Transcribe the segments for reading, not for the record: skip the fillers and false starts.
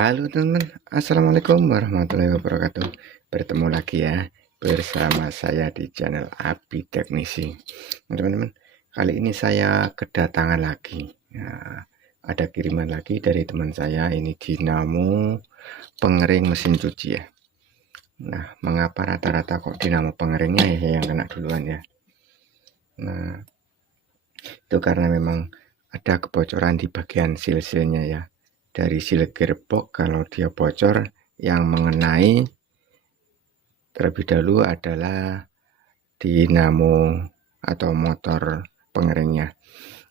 Halo teman-teman, Assalamualaikum warahmatullahi wabarakatuh. Bertemu lagi ya bersama saya di channel Abi Teknisi. Teman-teman, kali ini saya kedatangan lagi. Nah, ada kiriman lagi dari teman saya, ini dinamo pengering mesin cuci ya. Nah, mengapa rata-rata kok dinamo pengeringnya ya yang kena duluan ya? Nah, itu karena memang ada kebocoran di bagian seal-sealnya ya. Dari seal gearbox, kalau dia bocor, yang mengenai terlebih dahulu adalah dinamo atau motor pengeringnya,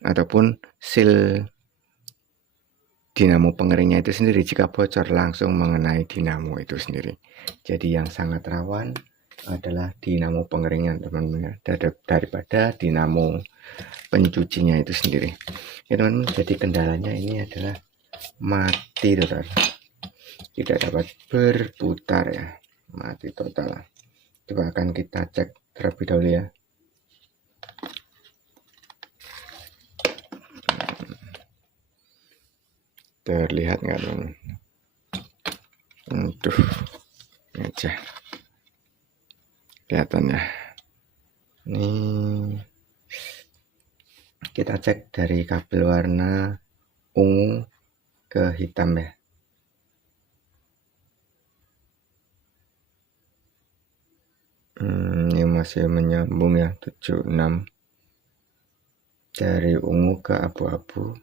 ataupun seal dinamo pengeringnya itu sendiri. Jika bocor langsung mengenai dinamo itu sendiri. Jadi yang sangat rawan adalah dinamo pengeringnya teman-teman, daripada dinamo pencucinya itu sendiri ya teman-teman. Jadi kendalanya ini adalah mati total, tidak dapat berputar ya, mati total. Coba akan kita cek terlebih dahulu ya. Terlihat nggak teman-teman? Aduh, ini aja kelihatan ya. Ini kita cek dari kabel warna ungu ke hitam ya. Ini masih menyambung ya, 76 dari ungu ke abu-abu.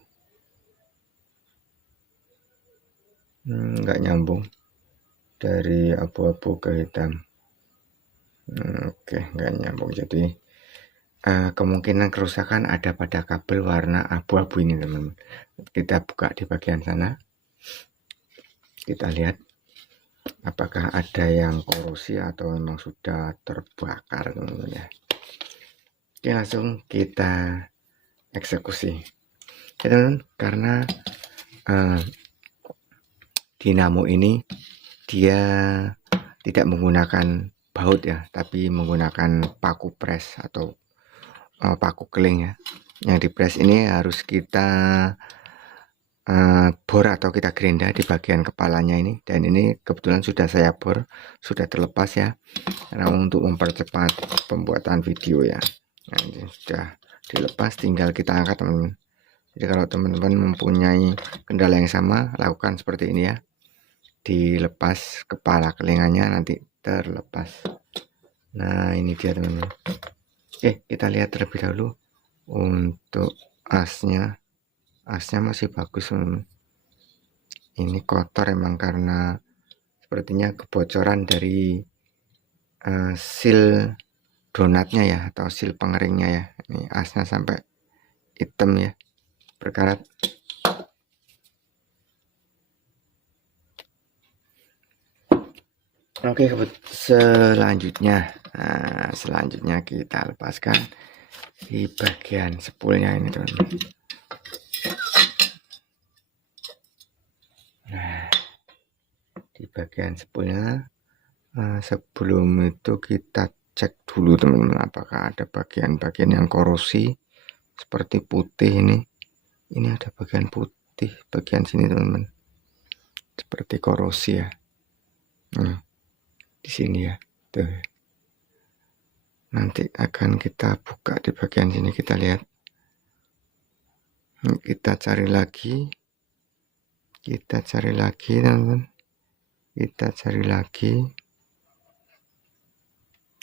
Nggak nyambung dari abu-abu ke hitam. Oke, nggak nyambung. Jadi kemungkinan kerusakan ada pada kabel warna abu-abu ini teman-teman. Kita buka di bagian sana, kita lihat apakah ada yang korosi atau memang sudah terbakar teman-teman ya. Oke, langsung kita eksekusi ya teman-teman. Karena dinamo ini dia tidak menggunakan baut ya, tapi menggunakan paku pres atau paku keling ya. Yang di press ini harus kita bor atau kita gerinda di bagian kepalanya ini, dan ini kebetulan sudah saya bor, sudah terlepas ya, karena untuk mempercepat pembuatan video ya. Nah, ini sudah dilepas, tinggal kita angkat teman-teman. Jadi kalau teman-teman mempunyai kendala yang sama, lakukan seperti ini ya, dilepas kepala kelingannya, nanti terlepas. Nah ini dia teman-teman. Oke, kita lihat terlebih dahulu untuk asnya. Asnya masih bagus teman-teman. Ini kotor emang karena sepertinya kebocoran dari seal donatnya ya, atau seal pengeringnya ya. Ini asnya sampai hitam ya, berkarat. Oke, selanjutnya kita lepaskan di bagian spoolnya ini teman-teman. Nah, di bagian spoolnya, sebelum itu kita cek dulu teman-teman, apakah ada bagian-bagian yang korosi seperti putih ini. Ini ada bagian putih bagian sini teman-teman, seperti korosi ya. Di sini ya, tuh. Nanti akan kita buka di bagian sini, kita lihat. Kita cari lagi teman-teman. Kita cari lagi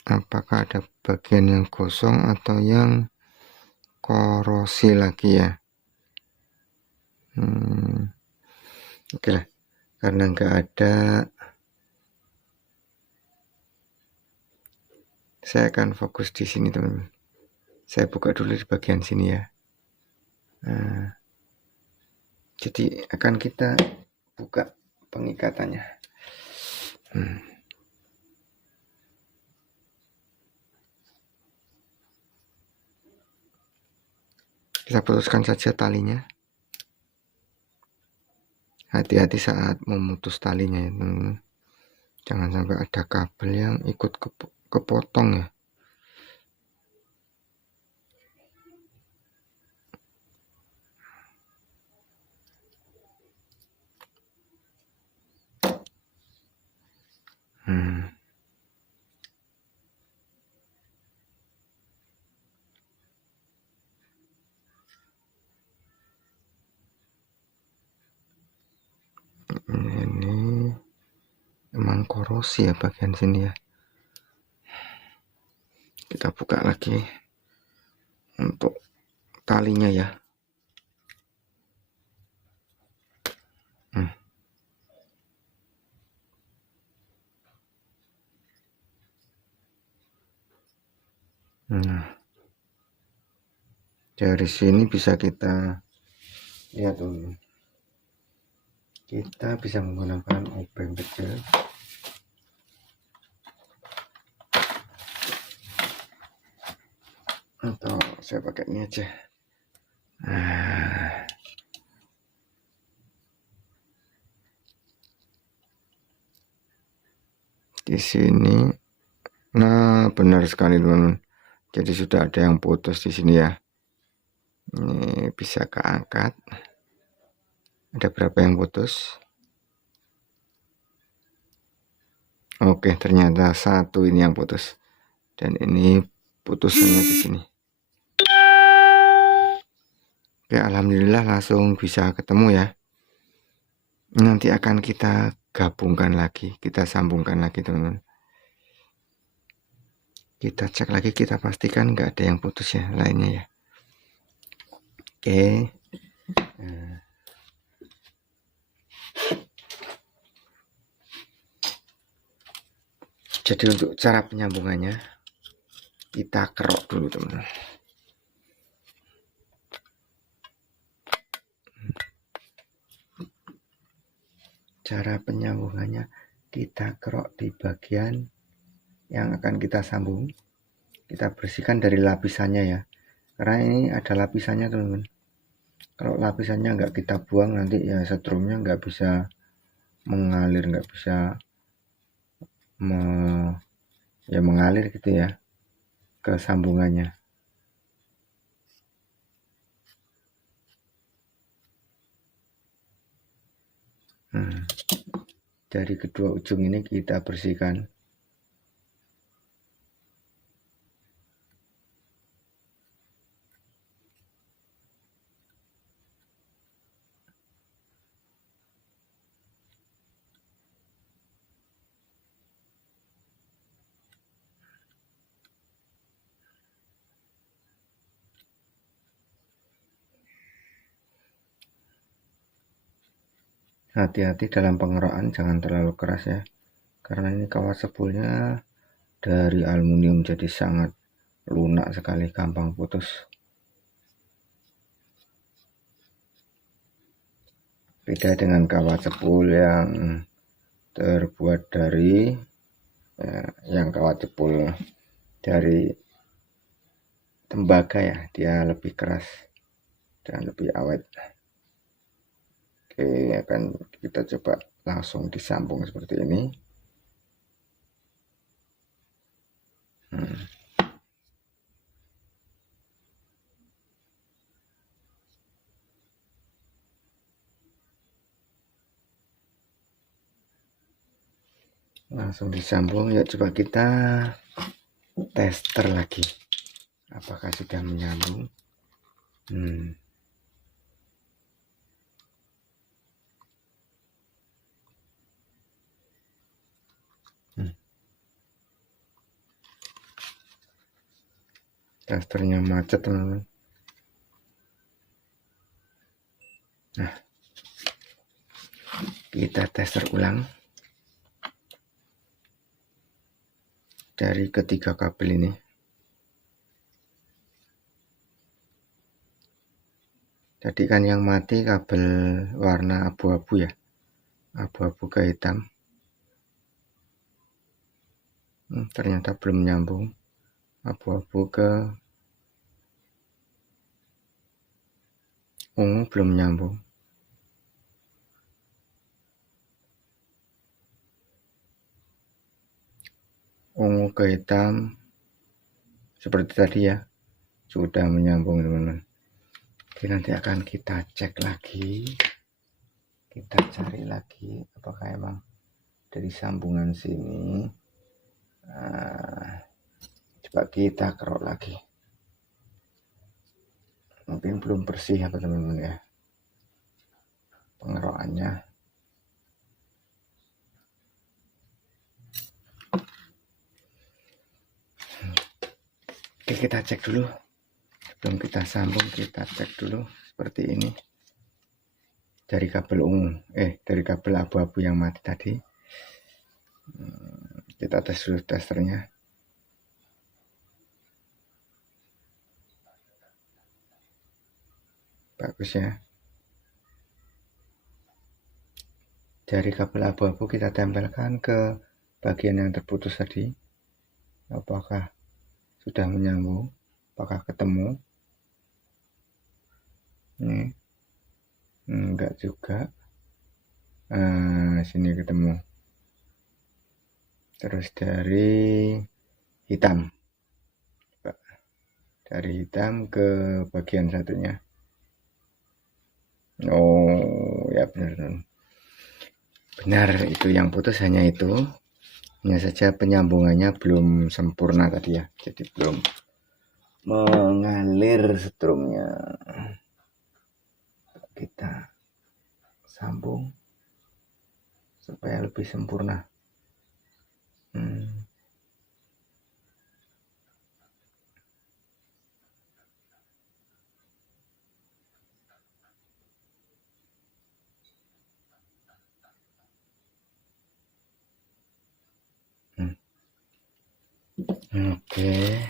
apakah ada bagian yang kosong atau yang korosi lagi ya. Oke lah, karena nggak ada, saya akan fokus di sini teman-teman. Saya buka dulu di bagian sini ya. Jadi akan kita buka pengikatannya. Kita putuskan saja talinya. Hati-hati saat memutus talinya ya teman-teman. Jangan sampai ada kabel yang ikut kepotong ya. korosi ya bagian sini ya. Kita buka lagi untuk talinya ya. Nah, dari sini bisa kita lihat dulu. Kita bisa menggunakan obeng kecil atau saya pakai ini aja. Nah, di sini, nah benar sekali teman-teman. Jadi sudah ada yang putus di sini ya. Ini bisa keangkat. Ada berapa yang putus? Oke, ternyata satu ini yang putus. Dan ini putusannya di sini. Oke, alhamdulillah langsung bisa ketemu ya. Nanti akan kita gabungkan lagi, kita sambungkan lagi teman-teman. Kita cek lagi, kita pastikan nggak ada yang putus ya lainnya ya. Oke. Jadi untuk cara penyambungannya kita kerok dulu teman-teman. Cara penyambungannya kita kerok di bagian yang akan kita sambung. Kita bersihkan dari lapisannya ya, karena ini ada lapisannya teman-teman. Kalau lapisannya nggak kita buang nanti ya setrumnya nggak bisa mengalir, nggak bisa mengalir gitu ya ke sambungannya. Dari kedua ujung ini kita bersihkan. Hati-hati dalam pengerokan, jangan terlalu keras ya, karena ini kawat sepulnya dari aluminium jadi sangat lunak sekali, gampang putus. Beda dengan kawat sepul yang terbuat dari yang kawat sepul dari tembaga ya, dia lebih keras dan lebih awet. Oke, akan kita coba langsung disambung seperti ini. Langsung disambung ya. Coba kita tester lagi apakah sudah menyambung. Testernya macet teman-teman. Nah, kita tester ulang dari ketiga kabel ini. Tadi kan yang mati kabel warna abu-abu ya, abu-abu ke hitam. Ternyata belum nyambung. Abu-abu ke ungu belum nyambung. Ungu ke hitam seperti tadi ya, sudah menyambung teman-teman. Oke, nanti akan kita cek lagi, kita cari lagi apakah emang dari sambungan sini. Coba kita kerok lagi, mungkin belum bersih apa teman-teman ya pengerokannya. Oke, kita cek dulu. Sebelum kita sambung, kita cek dulu seperti ini. Dari kabel ungu, dari kabel abu-abu yang mati tadi. Kita tes dulu testernya. Bagus ya. Dari kabel abu-abu kita tempelkan ke bagian yang terputus tadi. Apakah sudah menyambung? Apakah ketemu? Ini enggak juga. Sini ketemu. Terus dari hitam, dari hitam ke bagian satunya. Oh ya, benar, itu yang putus hanya itu. Hanya saja penyambungannya belum sempurna tadi ya, jadi belum mengalir setrumnya. Kita sambung supaya lebih sempurna. Oke.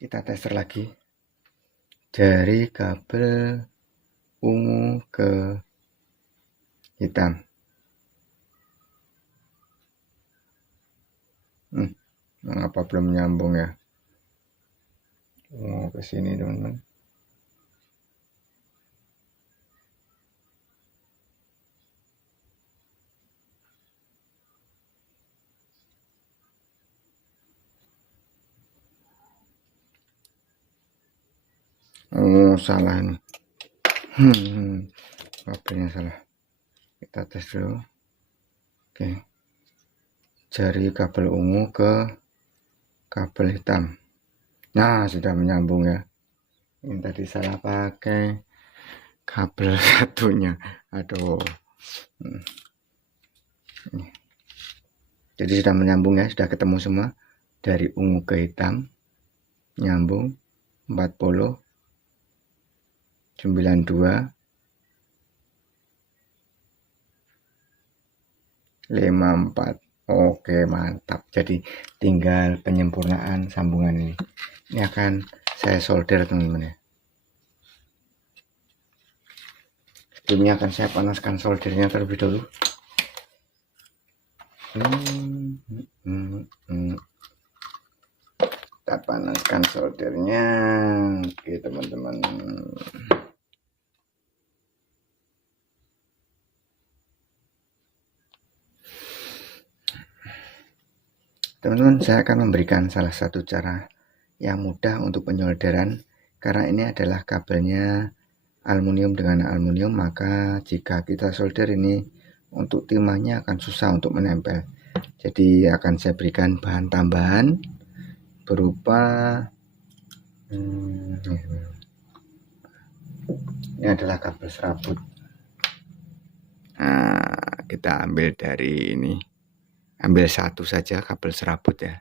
Kita tester lagi dari kabel ungu ke hitam. Mengapa belum nyambung ya? Ke sini teman-teman. Salah nih. Kabelnya salah. Kita tes dulu. Oke. Jari kabel ungu ke kabel hitam. Nah, sudah menyambung ya. Ini tadi salah pakai kabel satunya. Aduh. Jadi sudah menyambung ya, sudah ketemu semua. Dari ungu ke hitam nyambung 40 92 54. Oke, mantap. Jadi tinggal penyempurnaan sambungan ini. Ini akan saya solder teman-teman ya. Sebelumnya akan saya panaskan soldernya terlebih dahulu. Kita panaskan soldernya. Oke teman-teman. Teman-teman, saya akan memberikan salah satu cara yang mudah untuk penyolderan. Karena ini adalah kabelnya aluminium dengan aluminium, maka jika kita solder ini untuk timahnya akan susah untuk menempel. Jadi akan saya berikan bahan tambahan berupa ini adalah kabel serabut. Nah, kita ambil dari ini, ambil satu saja kabel serabut ya.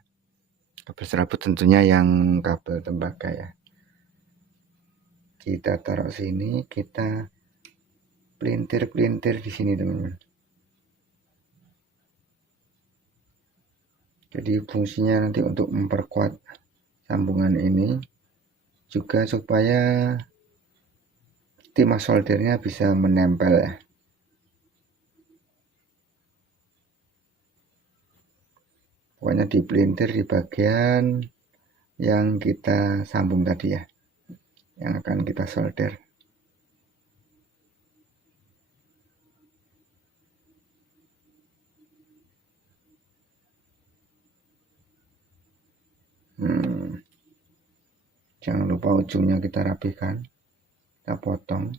Kabel serabut tentunya yang kabel tembaga ya. Kita taruh sini, kita pelintir-pelintir di sini teman-teman. Jadi fungsinya nanti untuk memperkuat sambungan ini, juga supaya timah soldernya bisa menempel ya. Pokoknya dipelintir di bagian yang kita sambung tadi ya, yang akan kita solder. Jangan lupa ujungnya kita rapikan, kita potong.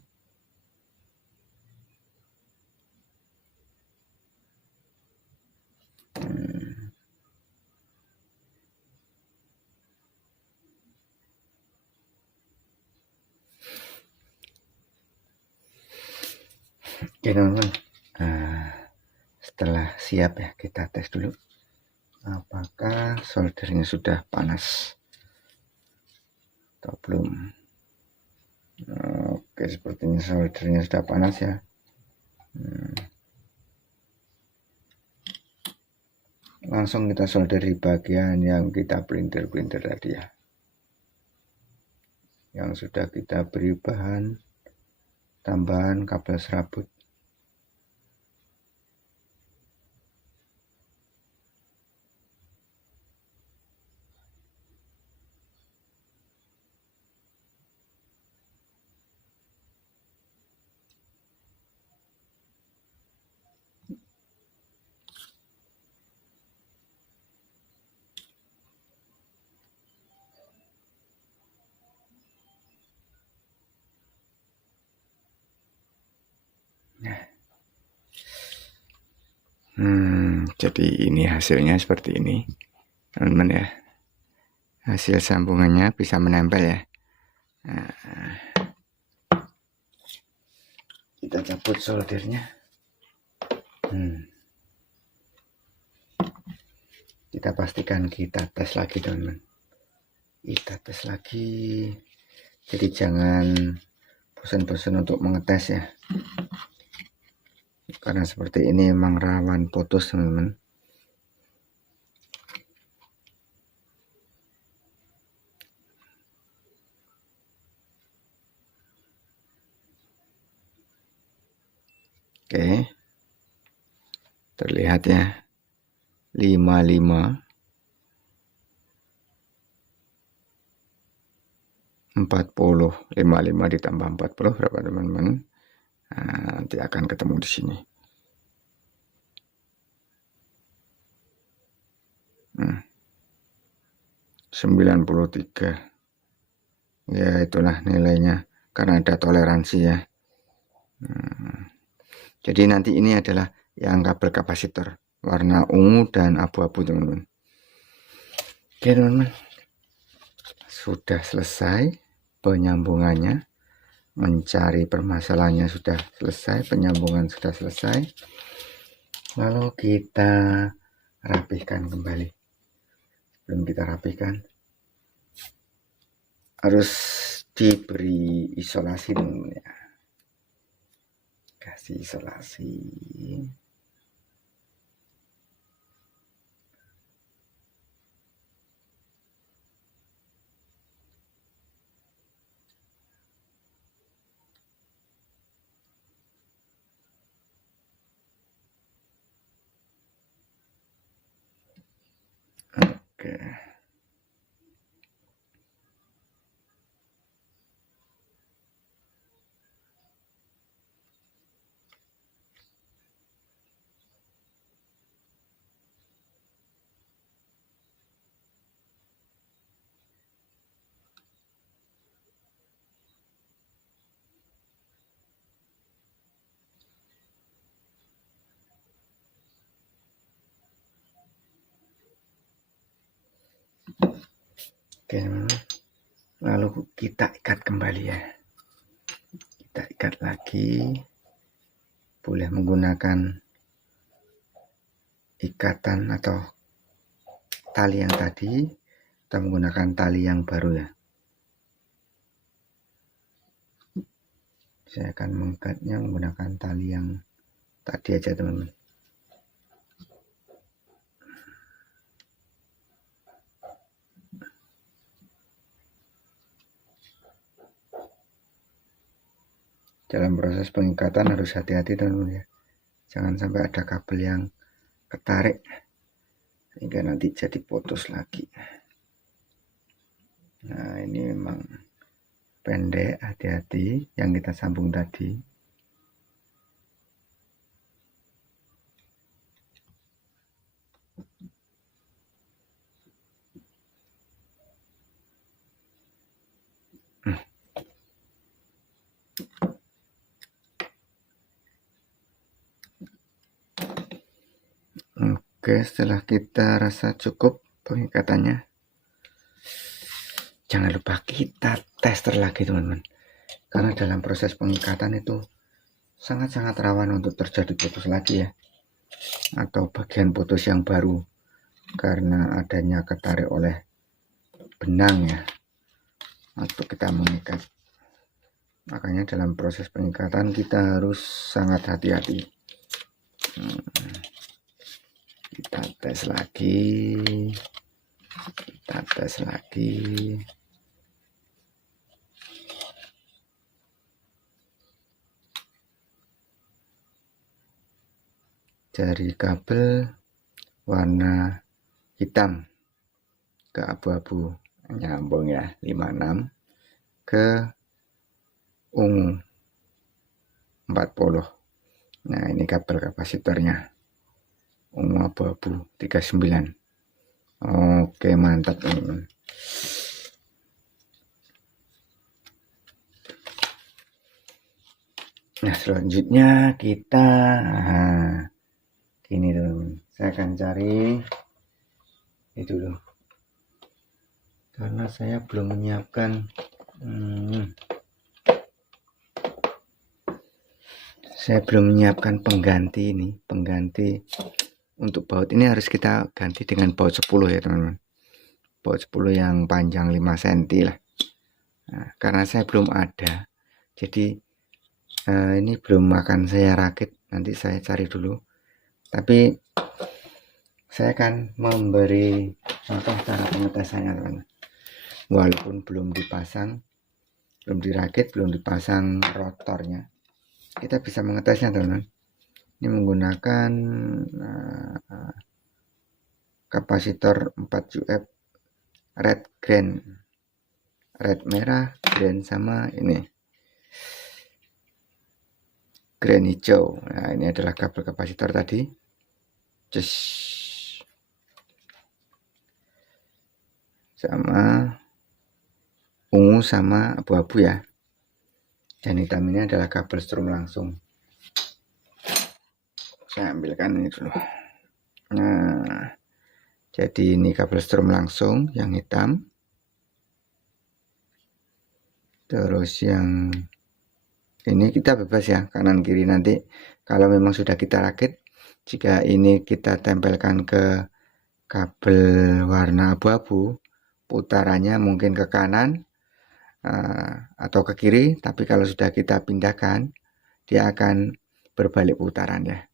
Oke teman-teman, setelah siap ya, kita tes dulu apakah soldernya sudah panas atau belum. Oke, sepertinya soldernya sudah panas ya. Langsung kita solder di bagian yang kita pelintir-pelintir tadi ya, yang sudah kita beri bahan tambahan kabel serabut. Jadi ini hasilnya seperti ini, teman-teman ya. Hasil sambungannya bisa menempel ya. Kita cabut soldernya. Kita pastikan kita tes lagi, teman-teman. Kita tes lagi. Jadi jangan bosan-bosan untuk mengetes ya. Karena seperti ini memang rawan putus, teman-teman. Oke, terlihat ya, 55 40, 55 ditambah 40 berapa, teman-teman? Nah, nanti akan ketemu di sini. 93. Ya, itulah nilainya karena ada toleransi ya. Jadi nanti ini adalah yang kabel kapasitor warna ungu dan abu-abu, teman-teman. Oke, teman-teman, sudah selesai penyambungannya. Mencari permasalahannya sudah selesai, penyambungan sudah selesai. Lalu kita rapihkan kembali. Sebelum kita rapihkan, harus diberi isolasi, teman-teman ya. Kasih isolasi. Oke. Oke, lalu kita ikat kembali ya. Kita ikat lagi. Boleh menggunakan ikatan atau tali yang tadi, atau menggunakan tali yang baru ya. Saya akan mengikatnya menggunakan tali yang tadi aja, teman-teman. Dalam proses pengikatan harus hati-hati, teman-teman ya. Jangan sampai ada kabel yang ketarik sehingga nanti jadi putus lagi. Nah, ini memang pendek, hati-hati yang kita sambung tadi. Oke, setelah kita rasa cukup pengikatannya, jangan lupa kita tester lagi, teman-teman. Karena dalam proses pengikatan itu sangat-sangat rawan untuk terjadi putus lagi ya. atau bagian putus yang baru karena adanya ketarik oleh benang ya, atau kita mengikat. Makanya dalam proses pengikatan kita harus sangat hati-hati. Kita tes lagi, kita tes lagi. Dari kabel warna hitam ke abu-abu, nyambung ya, 56 ke ungu 40. Nah, ini kabel kapasitornya ungu abu-abu 39. Oke, mantap teman-teman. Nah, selanjutnya kita gini teman-teman, saya akan cari itu dulu karena saya belum menyiapkan pengganti ini, pengganti untuk baut ini harus kita ganti dengan baut 10 ya teman-teman, baut 10 yang panjang 5 cm lah. Nah, karena saya belum ada, jadi ini belum akan saya rakit, nanti saya cari dulu. Tapi saya akan memberi contoh cara pengetesannya teman-teman. Walaupun belum dipasang, belum dirakit, belum dipasang rotornya, kita bisa mengetesnya teman-teman. Ini menggunakan kapasitor 4 UF red green, red merah, green sama ini green hijau. Nah, ini adalah kabel kapasitor tadi. Sama ungu sama abu-abu ya. Dan hitam ini adalah kabel strum langsung. Saya ambilkan ini dulu. Nah, jadi ini kabel strum langsung yang hitam. Terus yang ini kita bebas ya, kanan kiri nanti kalau memang sudah kita rakit, jika ini kita tempelkan ke kabel warna abu-abu, putarannya mungkin ke kanan atau ke kiri, tapi kalau sudah kita pindahkan, dia akan berbalik putaran ya.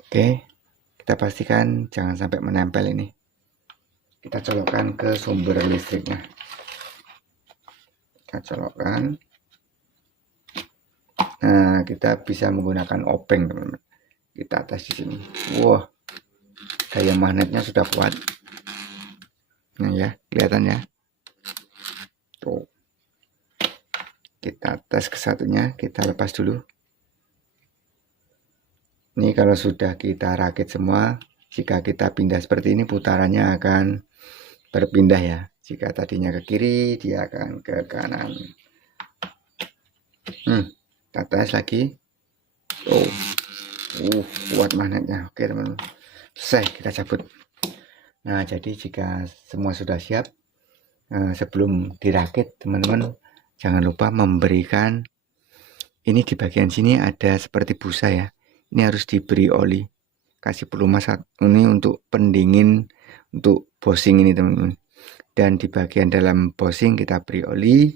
Oke, kita pastikan jangan sampai menempel ini. Kita colokkan ke sumber listriknya. Kita colokkan. Nah, kita bisa menggunakan obeng teman-teman. Kita tes di sini. Wah, daya magnetnya sudah kuat. Nah ya, kelihatan ya. Tuh. Kita tes ke satunya, kita lepas dulu. Ini kalau sudah kita rakit semua, jika kita pindah seperti ini, putarannya akan berpindah ya. Jika tadinya ke kiri, dia akan ke kanan. Kita tes lagi. Oh, kuat magnetnya. Oke teman-teman, selesai, kita cabut. Nah, jadi jika semua sudah siap, sebelum dirakit teman-teman jangan lupa memberikan, ini di bagian sini ada seperti busa ya, ini harus diberi oli, kasih pelumas ini untuk pendingin, untuk bosing ini teman-teman. Dan di bagian dalam bosing kita beri oli,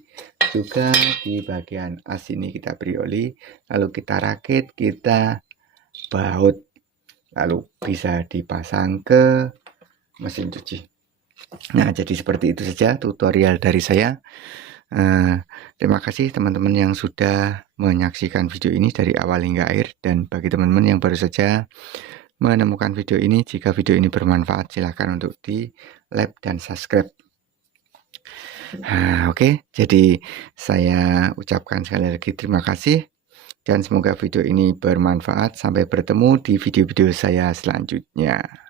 juga di bagian as ini kita beri oli, lalu kita rakit, kita baut, lalu bisa dipasang ke mesin cuci. Nah, jadi seperti itu saja tutorial dari saya. Terima kasih teman-teman yang sudah menyaksikan video ini dari awal hingga akhir. Dan bagi teman-teman yang baru saja menemukan video ini, jika video ini bermanfaat, silahkan untuk di like dan subscribe. Oke, jadi saya ucapkan sekali lagi terima kasih. Dan semoga video ini bermanfaat. Sampai bertemu di video-video saya selanjutnya.